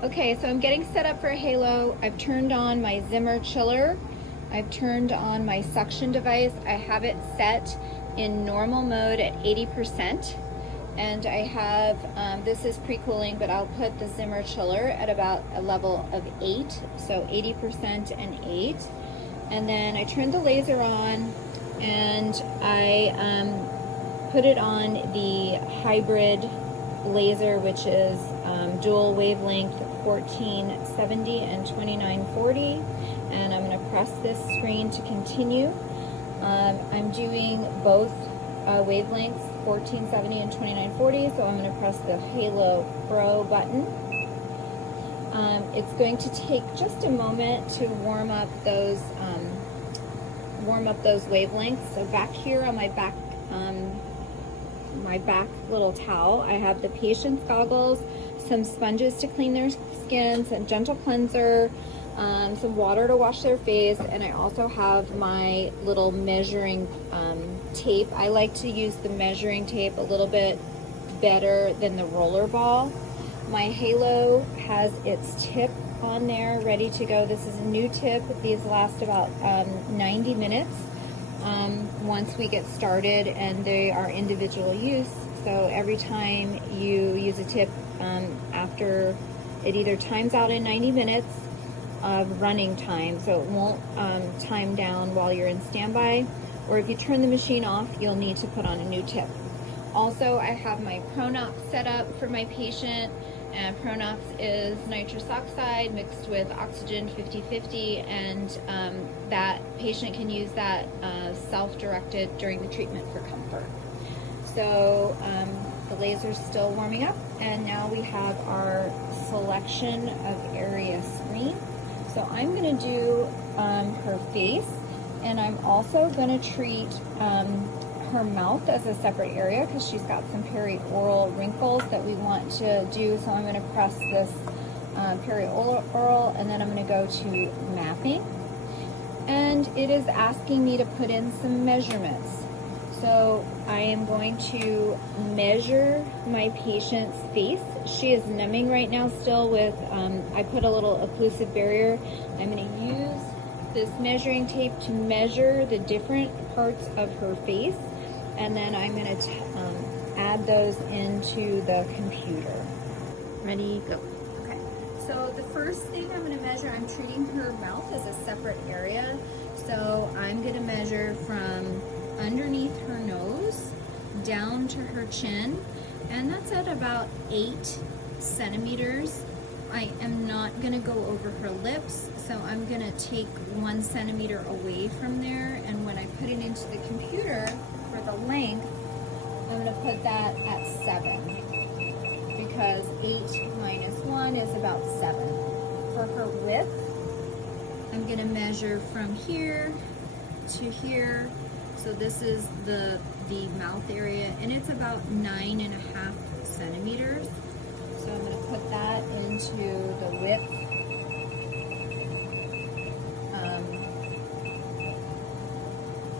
Okay, so I'm getting set up for a halo. I've turned on my Zimmer chiller. I've turned on my suction device. I have it set in normal mode at 80%. And I have, this is pre-cooling, but I'll put the Zimmer chiller at about a level of 8. So 80% and 8. And then I turned the laser on and I put it on the hybrid laser, which is dual wavelength 1470 and 2940, and I'm going to press this screen to continue. I'm doing both wavelengths 1470 and 2940, so I'm going to press the Halo Pro button. It's going to take just a moment to warm up those wavelengths. So back here on my back little towel, I have the patient's goggles, some sponges to clean their skin, some gentle cleanser, some water to wash their face, and I also have my little measuring tape. I like to use the measuring tape a little bit better than the roller ball. My halo has its tip on there ready to go. This is a new tip. These last about 90 minutes once we get started, and they are individual use. So every time you use a tip, after it either times out in 90 minutes of running time, so it won't time down while you're in standby, or if you turn the machine off, you'll need to put on a new tip. Also, I have my Pronox set up for my patient, and Pronox is nitrous oxide mixed with oxygen 50-50, and that patient can use that self-directed during the treatment for comfort. So the laser's still warming up, and now we have our selection of area screen. So I'm going to do her face, and I'm also going to treat her mouth as a separate area because she's got some perioral wrinkles that we want to do. So I'm going to press this perioral, and then I'm going to go to mapping, and it is asking me to put in some measurements. So I am going to measure my patient's face. She is numbing right now still with, I put a little occlusive barrier. I'm going to use this measuring tape to measure the different parts of her face, and then I'm going to add those into the computer. Ready, go. Okay, so the first thing I'm going to measure, I'm treating her mouth as a separate area. So I'm going to measure from underneath her nose down to her chin, and that's at about 8 centimeters. I am not going to go over her lips, so I'm going to take 1 centimeter away from there, and when I put it into the computer for the length, I'm going to put that at 7, because 8 minus 1 is about 7. For her width, I'm going to measure from here to here. So this is the mouth area, and it's about 9.5 centimeters. So I'm going to put that into the width.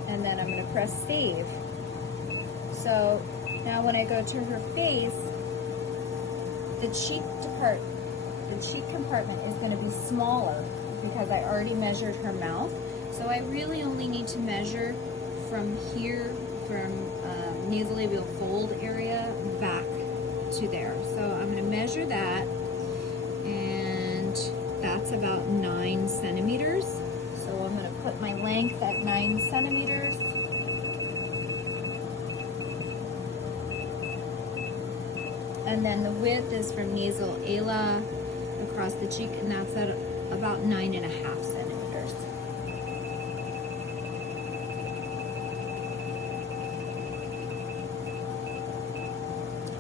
And then I'm going to press save. So now when I go to her face, the cheek compartment is going to be smaller because I already measured her mouth. So I really only need to measure from here, from nasolabial fold area back to there. So I'm going to measure that, and that's about 9 centimeters. So I'm going to put my length at 9 centimeters. And then the width is from nasal ala across the cheek, and that's at about 9.5 centimeters.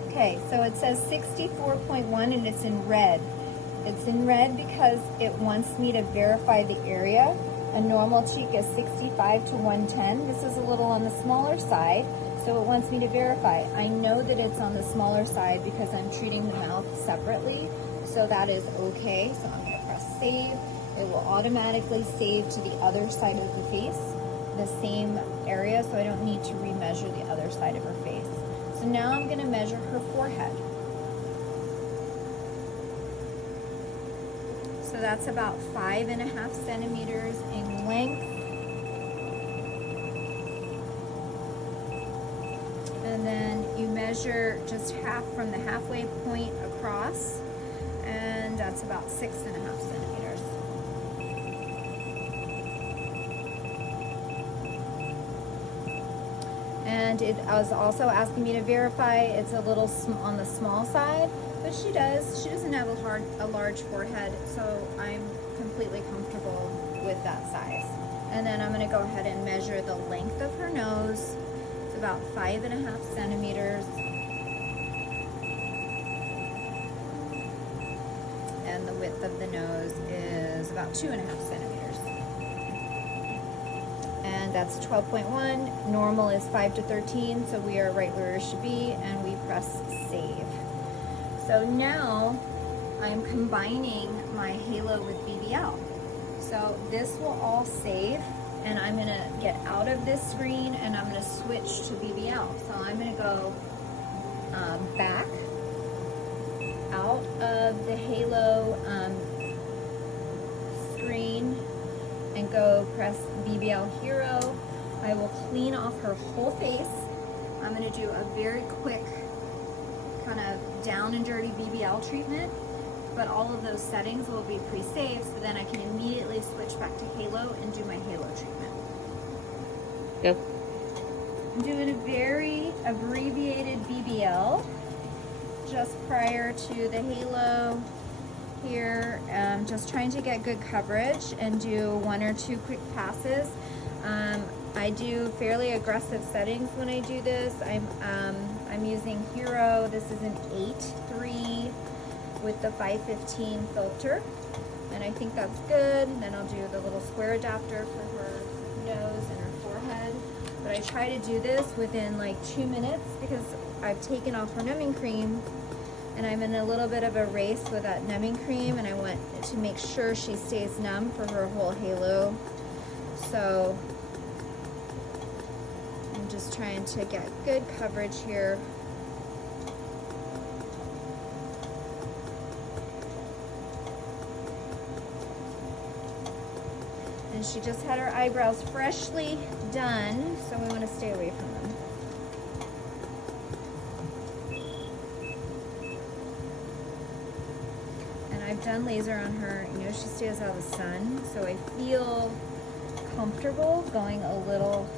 Okay, so it says 64.1 and it's in red. It's in red because it wants me to verify the area. A normal cheek is 65 to 110. This is a little on the smaller side, so it wants me to verify. I know that it's on the smaller side because I'm treating the mouth separately, so that is okay. So I'm going to press save. It will automatically save to the other side of the face, the same area, so I don't need to remeasure the other side of her face. So now I'm going to measure her forehead. So that's about 5.5 centimeters in length. And then you measure just half from the halfway point across, and that's about 6.5 centimeters. And it was also asking me to verify it's a little on the small side, but she doesn't have a large forehead, so I'm completely comfortable with that size. And then I'm going to go ahead and measure the length of her nose. It's about 5.5 centimeters. And the width of the nose is about 2.5 centimeters. And that's 12.1. Normal is 5 to 13, so we are right where we should be, and we press save. So now I'm combining my halo with BBL. So this will all save, and I'm gonna get out of this screen and I'm gonna switch to BBL. So I'm gonna go back out of the halo screen and go press BBL HERO. I will clean off her whole face. I'm gonna do a very quick kind of down and dirty BBL treatment, but all of those settings will be pre-saved, so then I can immediately switch back to halo and do my halo treatment. Yep. I'm doing a very abbreviated BBL just prior to the halo here, just trying to get good coverage and do 1 or 2 quick passes. I do fairly aggressive settings when I do this. I'm using Hero. This is an 8.3 with the 515 filter, and I think that's good. And then I'll do the little square adapter for her nose and her forehead. But I try to do this within like 2 minutes because I've taken off her numbing cream, and I'm in a little bit of a race with that numbing cream, and I want to make sure she stays numb for her whole halo. So I'm just trying to get good coverage here. And she just had her eyebrows freshly done, so we want to stay away from them. And I've done laser on her. You know, she stays out of the sun, so I feel comfortable going a little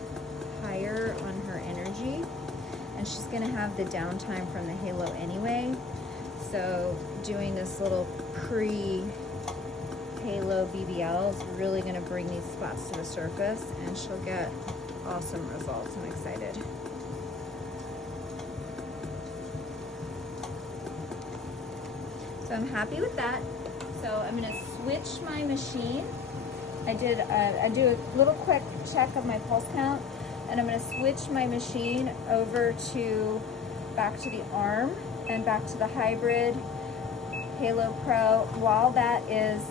higher on her energy. And she's going to have the downtime from the halo anyway. So doing this little pre-halo BBL is really going to bring these spots to the surface, and she'll get awesome results. I'm excited. So I'm happy with that. So I'm going to switch my machine. I do a little quick check of my pulse count, and I'm going to switch my machine over to back to the arm and back to the Hybrid Halo Pro. While that is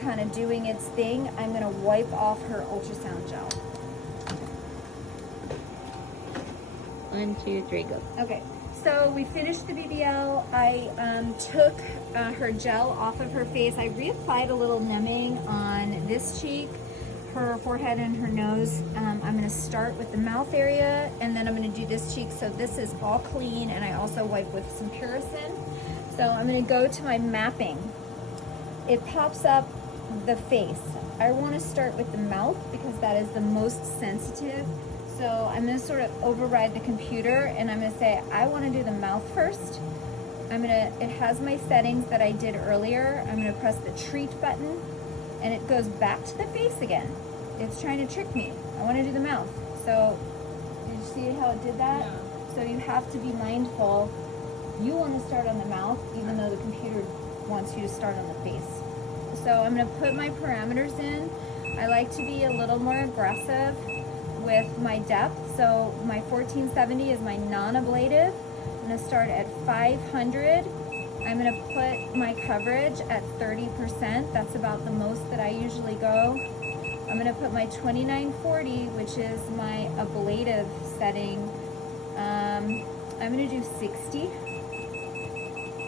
kind of doing its thing, I'm going to wipe off her ultrasound gel. 1, 2, 3, go. Okay, so we finished the BBL. I took her gel off of her face. I reapplied a little numbing on this cheek, her forehead, and her nose. I'm going to start with the mouth area, and then I'm going to do this cheek. So this is all clean, and I also wipe with some Purison. So I'm going to go to my mapping. It pops up the face. I want to start with the mouth because that is the most sensitive. So I'm going to sort of override the computer, and I'm going to say I want to do the mouth first. It has my settings that I did earlier. I'm going to press the treat button, and it goes back to the face again. It's trying to trick me. I want to do the mouth. So did you see how it did that? Yeah. So you have to be mindful. You want to start on the mouth, even though the computer wants you to start on the face. So I'm going to put my parameters in. I like to be a little more aggressive with my depth. So my 1470 is my non-ablative. I'm going to start at 500. I'm going to put my coverage at 30%. That's about the most that I usually go. I'm going to put my 2940, which is my ablative setting. I'm going to do 60.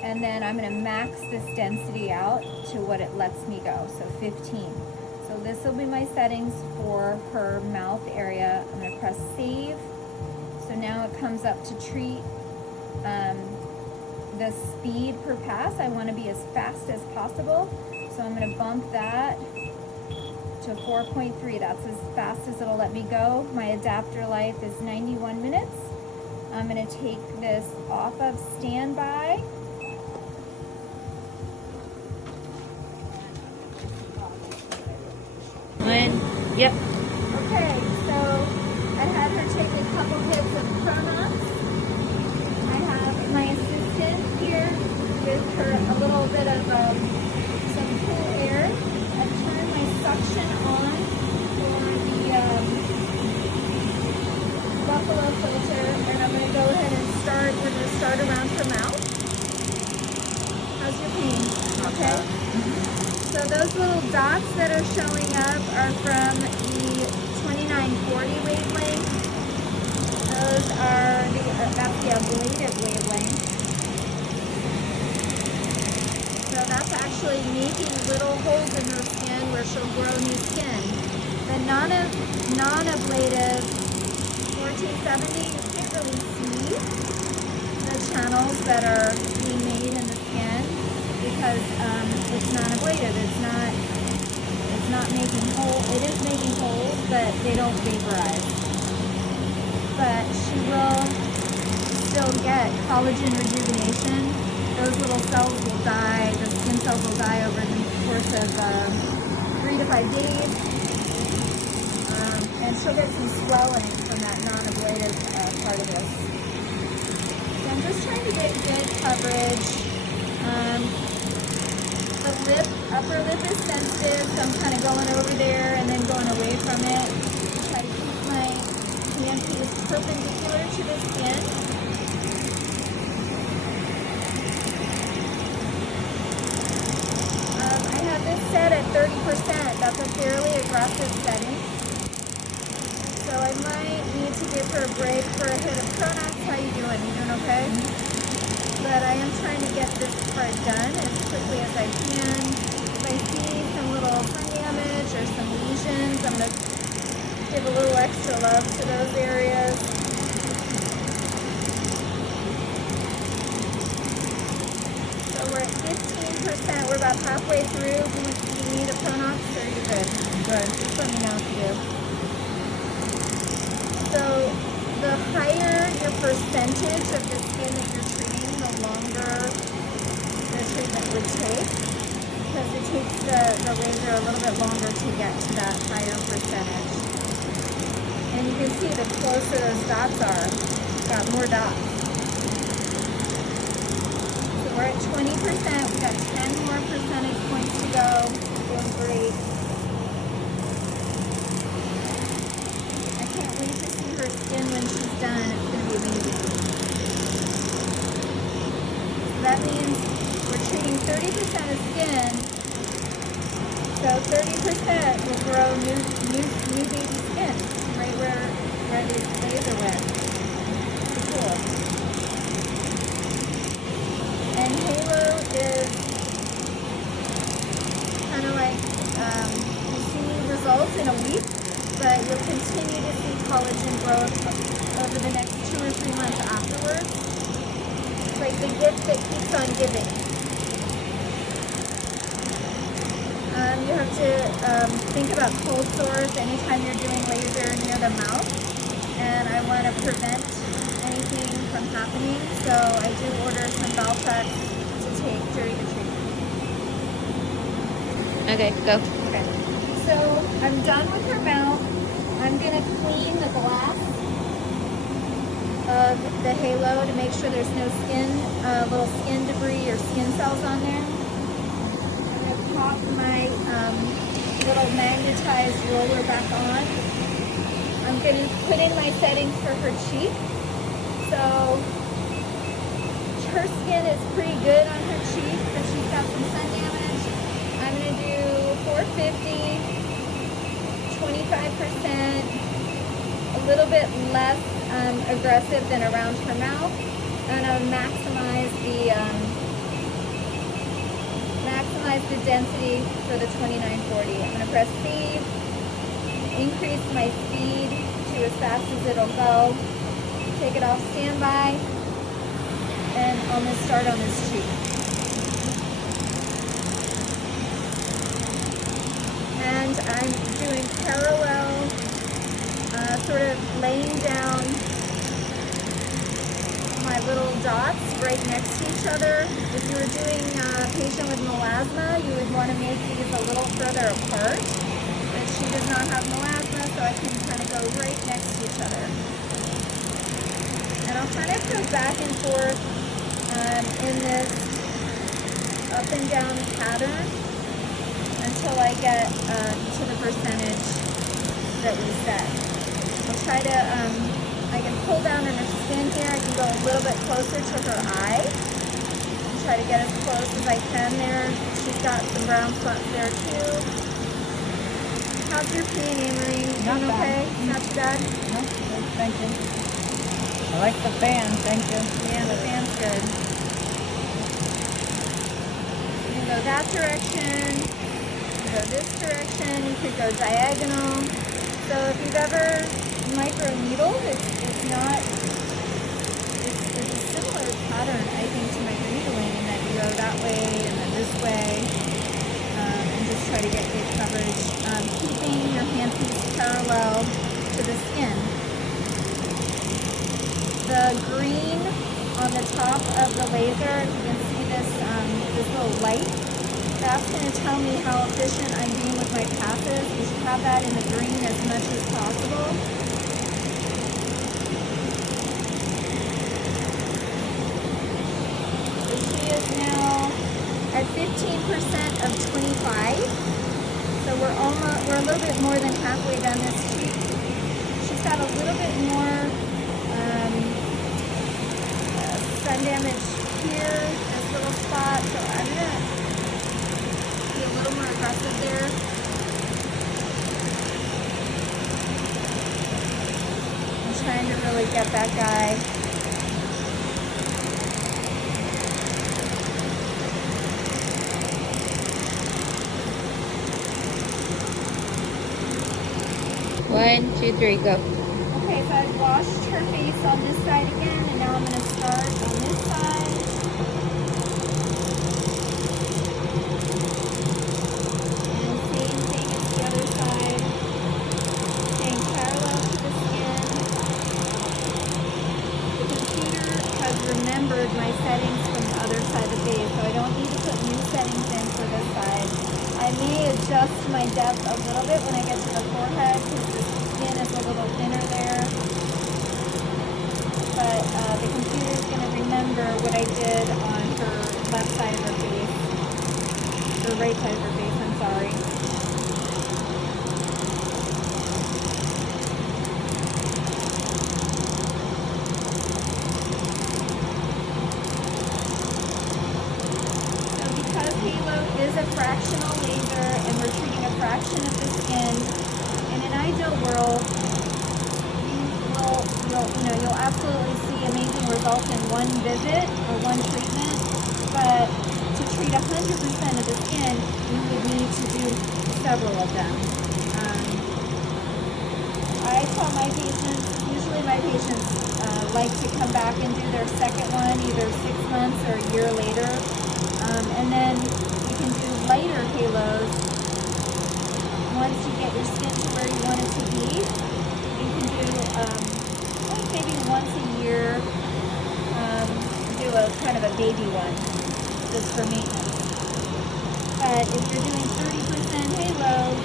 And then I'm going to max this density out to what it lets me go, so 15. So this will be my settings for her mouth area. I'm going to press save. So now it comes up to treat the speed per pass. I want to be as fast as possible. So I'm going to bump that to 4.3. That's as fast as it'll let me go. My adapter life is 91 minutes. I'm going to take this off of standby. Yep. Okay, so I had her take a couple hits of Cronox. I have my assistant here with her a little bit of some cool air. I've turned my suction on for the buffalo filter, and I'm going to go ahead and start. We're going to start around her mouth. How's your pain? Okay. So those little dots that are showing up are from the 2940 wavelength. Those are that's the ablative wavelength. So that's actually making little holes in her skin where she'll grow new skin. The non-ablative 1470, you can't really see the channels that are being made in the skin because it's non-ablative. It's not making holes. It is making holes, but they don't vaporize. But she will still get collagen rejuvenation. Those little cells will die. The skin cells will die over the course of 3 to 5 days, and she'll get some swelling from that non-ablative part of this. So I'm just trying to get good coverage. The upper lip is sensitive, so I'm kind of going over there and then going away from it. Try to keep my handpiece perpendicular to the skin. I have this set at 30%. That's a fairly aggressive setting. So I might need to give her a break for a hit of Cronox. How you doing? You doing okay? But I am trying to get this part done as quickly as I can. If I see some little sun damage or some lesions, I'm going to give a little extra love to those areas. So we're at 15%. We're about halfway through. Do you need a Cronox or are you good? Good. Just let me know if you do. So the higher your percentage of the skin that you're treating, the longer the treatment would take, because it takes the laser a little bit longer to get to that higher percentage. And you can see the closer those dots are, got more dots. So we're at 20%, we got 10 more percentage points to go. Doing great. I can't wait to see her skin when she's done. It's going to be amazing. So that means we're treating 30% of skin. So 30% will grow new baby skin right where the laser went. Pretty cool. And Halo is kind of like you see results in a week, but you'll continue to see collagen growth over the next 2 or 3 months afterwards. It's like the gift that keeps on giving. You have to think about cold sores anytime you're doing laser near the mouth, and I want to prevent anything from happening, so I do order some Valtrex to take during the treatment. Okay, go. Okay, so I'm done with her mouth. I'm going to clean the glass of the halo to make sure there's no skin, little skin debris or skin cells on there. I'm going to pop my little magnetized roller back on. I'm going to put in my settings for her cheek. So her skin is pretty good on her cheek, but she's got some sun damage. I'm going to do 450, 25%, a little bit less aggressive than around her mouth. I'm going to maximize the the density for the 2940. I'm gonna press save, increase my speed to as fast as it'll go, take it off standby, and I'm gonna start on this tube. And I'm doing parallel, sort of laying down my little dots right next to each other. If you were doing a patient with melasma, you would want to make these a little further apart. But she does not have melasma, so I can kind of go right next to each other. And I'll kind of go back and forth in this up and down pattern until I get to the percentage that we set. I'll try to, I can pull down on her skin here. I can go a little bit closer to her eye. And try to get as close as I can there. She's got some brown spots there too. How's your pain, Amory? Not Doing okay? bad. Not too bad? No, good, thank you. I like the fan, thank you. Yeah, the fan's good. You can go that direction. You can go this direction. You could go diagonal. So if you've ever micro needled, it's not, it's a similar pattern, I think, to micro needling in that you go that way and then this way, and just try to get good coverage, keeping your handpiece parallel to the skin. The green on the top of the laser, you can see this, this little light. That's going to tell me how efficient I'm being with my passes. You should have that in the green as much as possible. So she is now at 15% of 25. So we're a little bit more than halfway down this tube. She's got a little bit more sun damage here, this little spot. So I'm going to be a little more aggressive there. I'm trying to really get that guy. One, two, three, go. Okay, so I've washed her face on this side again, and now I'm going to start on this side. And same thing as the other side. Staying parallel to the skin. The computer has remembered my settings from the other side of the face, so I don't need to put new settings in for this side. I may adjust my depth a little bit when I get to the forehead because the skin is a little thinner there. But the computer is going to remember what I did on her left side of her face. Or right side of her face, I'm sorry. So because Halo is a fractional laser and we're treating a fraction of the skin, in an ideal world, you'll absolutely see amazing results in one visit or one treatment, but to treat 100% of the skin, you would need to do several of them. I tell my patients, usually my patients like to come back and do their second one either 6 months or a year later, and then you can do lighter halos once you get your skin to where you want it to be. You can do maybe once a year, do a kind of a baby one, just for maintenance. But if you're doing 30% halo,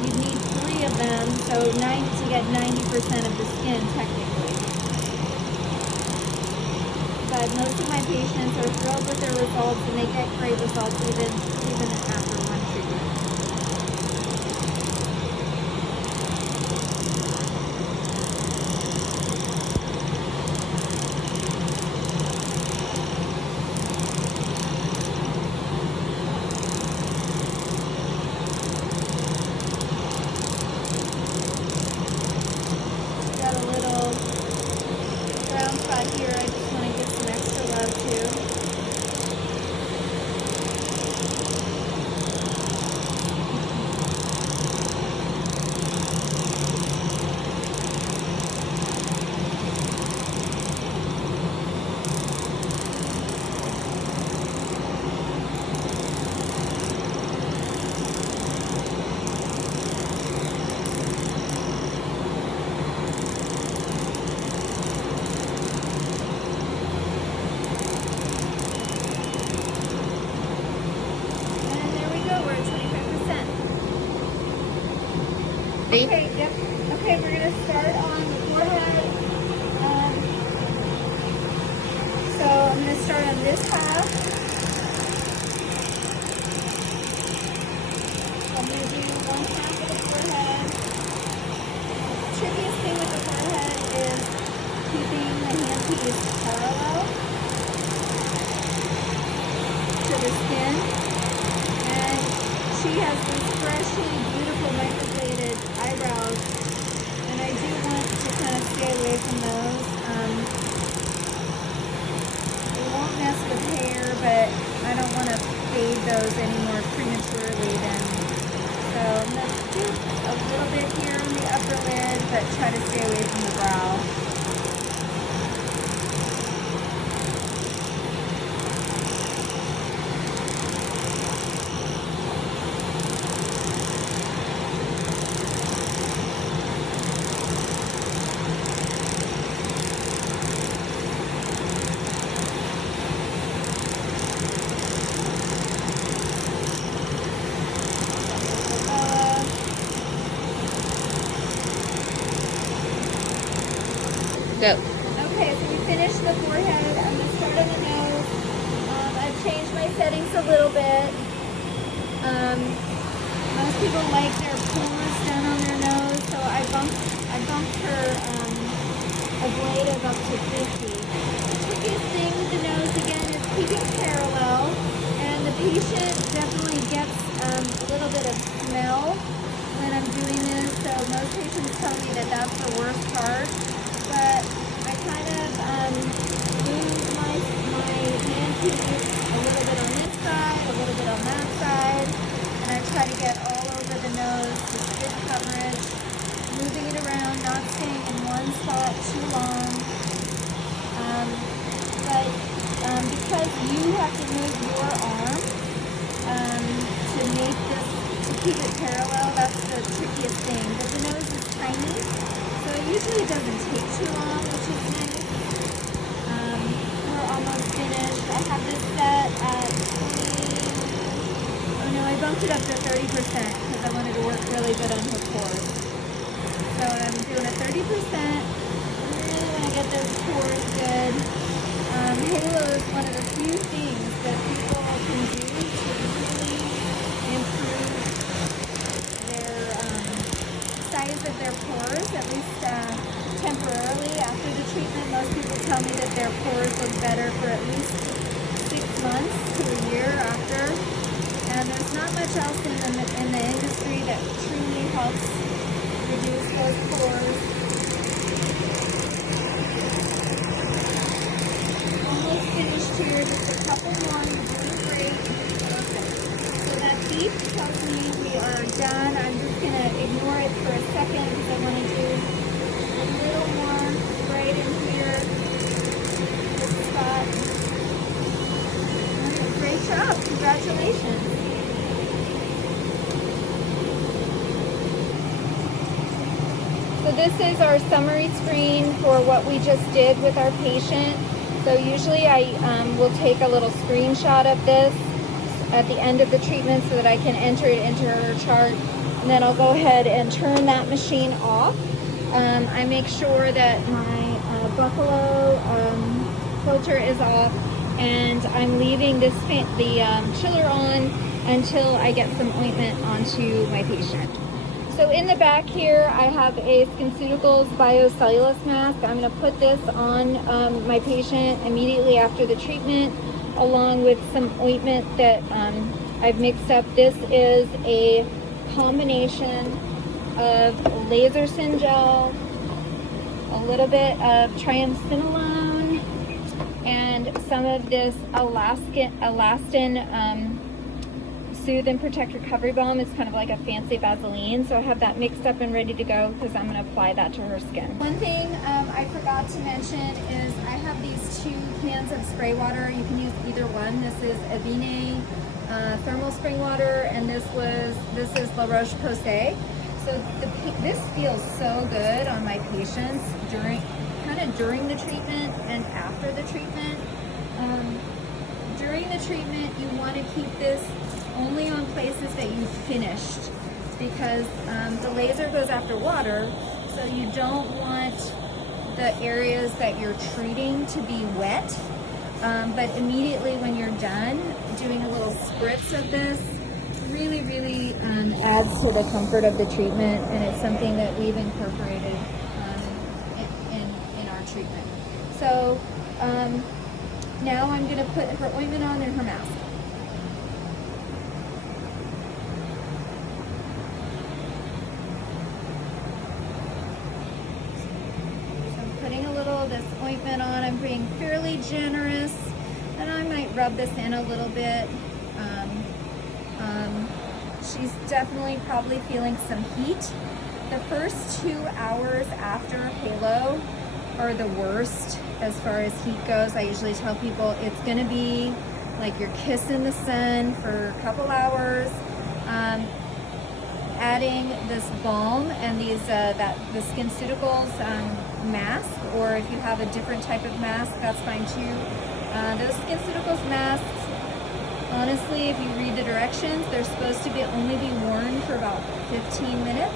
you need 3 of them, so to get 90% of the skin technically. But most of my patients are thrilled with their results, and they get great results even after one treatment. Got a little brown spot here. I just want to give some extra love to. Okay, we're gonna start on the forehead. So I'm gonna start on this half. I'm gonna do one half of the forehead. The trickiest thing with the forehead is keeping the handpiece parallel to the skin. And she has these freshly beautiful microbladed eyebrows, and I do want to kind of stay away from those. It won't mess with hair, but I don't want to fade those any more prematurely than. So I'm going to do a little bit here on the upper lid, but try to stay away from the brow. Go. Okay, so we finished the forehead. I'm going to start on the nose. I've changed my settings a little bit. Most people like their pores done on their nose, so I bumped her ablative up to 50. The trickiest thing with the nose, again, is keeping parallel, and the patient definitely gets a little bit of smell when I'm doing this, so most patients tell me that that's the worst part. But I kind of move my handpiece a little bit on this side, a little bit on that side, and I try to get all over the nose with good coverage, moving it around, not staying in one spot too long. Because you have to move your arm to make this, to keep it parallel, that's the trickiest thing. But the nose is tiny, so it usually doesn't take too long, which is nice. We're almost finished. I have this set at 20, oh no, I bumped it up to 30% because I wanted to work really good on her pores. So I'm doing a 30%. I really want to get those pores good. Halo is one of the few things that people can do to really improve their size of their pores, at least temporarily after the treatment. Most people tell me that their pores look better for at least 6 months to a year after. And there's not much else in the industry that truly helps reduce those pores. Almost finished here, just a couple more. You're doing great. Perfect. So that beep tells me we are done. I'm just going to ignore it for a second because I want to do a little more right in here. This spot. Great job. Congratulations. So this is our summary screen for what we just did with our patient. So usually I will take a little screenshot of this at the end of the treatment so that I can enter it into her chart. And then I'll go ahead and turn that machine off. I make sure that my Buffalo filter is off, and I'm leaving this the chiller on until I get some ointment onto my patient. So in the back here, I have a SkinCeuticals Biocellulose mask. I'm going to put this on my patient immediately after the treatment, along with some ointment that I've mixed up. This is a combination of laser gel, a little bit of triamcinolone, and some of this elastin Soothe and Protect Recovery Balm. It's kind of like a fancy Vaseline, so I have that mixed up and ready to go because I'm going to apply that to her skin. One thing I forgot to mention is I have these 2 cans of spray water. You can use either one. This is Avene thermal spring water, and this is La Roche-Posay. So this feels so good on my patients during the treatment and after the treatment. During the treatment, you want to keep this only on places that you've finished because the laser goes after water, so you don't want the areas that you're treating to be wet. But immediately when you're done, doing a little spritz of this really, really adds to the comfort of the treatment, and it's something that we've incorporated in our treatment. So now I'm going to put her ointment on and her mask. So I'm putting a little of this ointment on. I'm being fairly generous, and I might rub this in a little bit. She's definitely probably feeling some heat. The first 2 hours after halo are the worst as far as heat goes. I usually tell people it's gonna be like you're kissing the sun for a couple hours. Adding this balm and these the SkinCeuticals mask, or if you have a different type of mask, that's fine too. Those SkinCeuticals masks, honestly, if you read the directions, they're supposed to only be worn for about 15 minutes.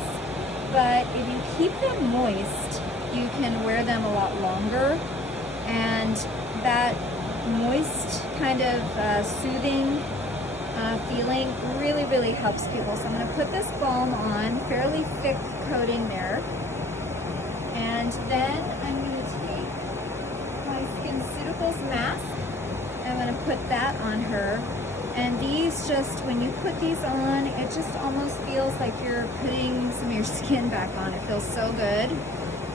But if you keep them moist, you can wear them a lot longer. And that moist kind of soothing feeling really, really helps people. So I'm going to put this balm on, fairly thick coating there. And then I'm going to take my SkinCeuticals mask. I'm going to put that on her. And these just, when you put these on, it just almost feels like you're putting some of your skin back on. It feels so good.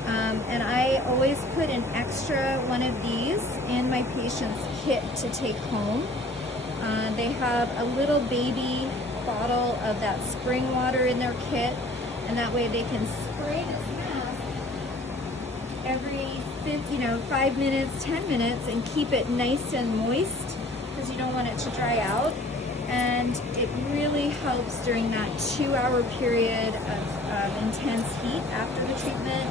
And I always put an extra one of these in my patient's kit to take home. They have a little baby bottle of that spring water in their kit, and that way they can spray this mask every 5 minutes, 10 minutes, and keep it nice and moist, because you don't want it to dry out. And it really helps during that 2-hour period of intense heat after the treatment.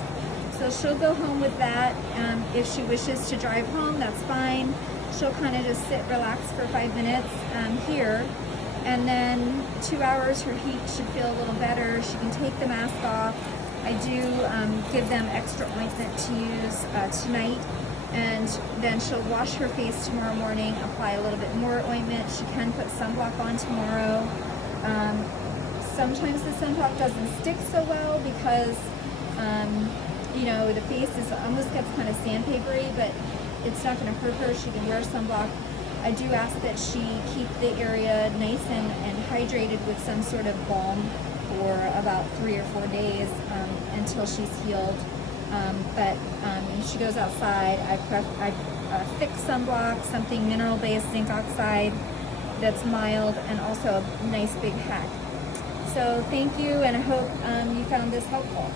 So she'll go home with that. If she wishes to drive home, that's fine. She'll kind of just sit, relax for 5 minutes here. And then 2 hours, her heat should feel a little better. She can take the mask off. I do give them extra ointment to use tonight. And then she'll wash her face tomorrow morning, apply a little bit more ointment. She can put sunblock on tomorrow. Sometimes the sunblock doesn't stick so well because, the face almost gets kind of sandpapery, but it's not going to hurt her. She can wear sunblock. I do ask that she keep the area nice and hydrated with some sort of balm for about 3 or 4 days until she's healed. But if she goes outside, I thick sunblock, something mineral-based zinc oxide that's mild, and also a nice big hat. So thank you, and I hope you found this helpful.